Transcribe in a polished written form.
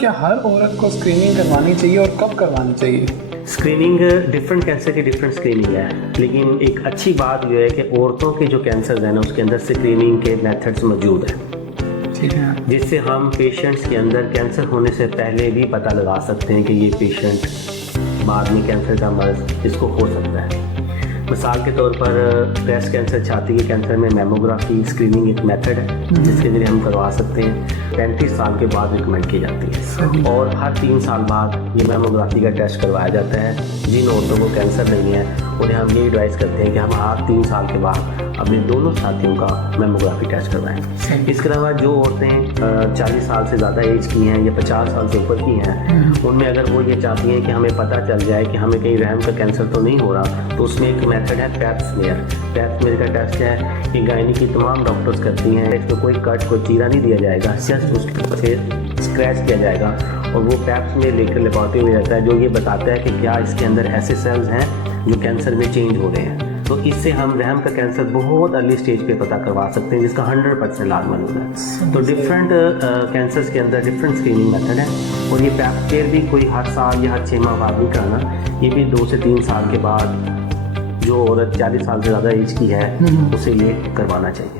क्या हर औरत को स्क्रीनिंग करवानी चाहिए और कब करवानी चाहिए? स्क्रीनिंग डिफरेंट कैंसर की डिफरेंट स्क्रीनिंग है, लेकिन एक अच्छी बात यह है कि औरतों के जो कैंसर हैं ना उसके अंदर स्क्रीनिंग के मेथड्स मौजूद हैं, ठीक है, जिससे हम पेशेंट्स के अंदर कैंसर होने से पहले भी पता लगा सकते हैं कि ये पेशेंट बाद में कैंसर का मर्ज इसको हो सकता है। मिसाल के तौर पर ब्रेस्ट कैंसर, छाती के कैंसर में मैमोग्राफी स्क्रीनिंग एक मेथड है जिसके ज़रिए हम करवा सकते हैं। 35 साल के बाद रिकमेंड की जाती है और हर 3 साल बाद ये मैमोग्राफी का टेस्ट करवाया जाता है। जिन औरतों को कैंसर नहीं है उन्हें हम ये एडवाइस करते हैं कि हम हर 3 साल के बाद अपने दोनों साथियों का मैमोग्राफी टेस्ट करवाएं। इसके अलावा जो औरतें 40 साल से ज़्यादा एज की हैं या 50 साल से ऊपर की हैं, उनमें अगर वो ये चाहती हैं कि हमें पता चल जाए कि हमें कहीं रहम का कैंसर तो नहीं हो रहा, तो उसमें एक मेथड है पैप स्मीयर। पैप स्मीयर का टेस्ट है कि गायनी की तमाम डॉक्टर्स करती हैं। इसमें कोई कट, कोई चीरा नहीं दिया जाएगा, जस्ट उसके ऊपर से स्क्रैच किया जाएगा और वो पैप स्मीयर लेकर लगाते हुए रहता है, जो ये बताता है कि क्या इसके अंदर ऐसे सेल्स हैं जो कैंसर में चेंज हो रहे हैं। तो इससे हम रहम का कैंसर बहुत अर्ली स्टेज पे पता करवा सकते हैं, जिसका 100% इलाज मौजूद है। तो डिफरेंट कैंसर्स के अंदर डिफरेंट स्क्रीनिंग मेथड है और ये पैप स्मीयर भी कोई हर साल या हर 6 माह बाद नहीं कराना, ये भी 2 से 3 साल के बाद जो औरत 40 साल से ज़्यादा एज की है उसे ये करवाना चाहिए।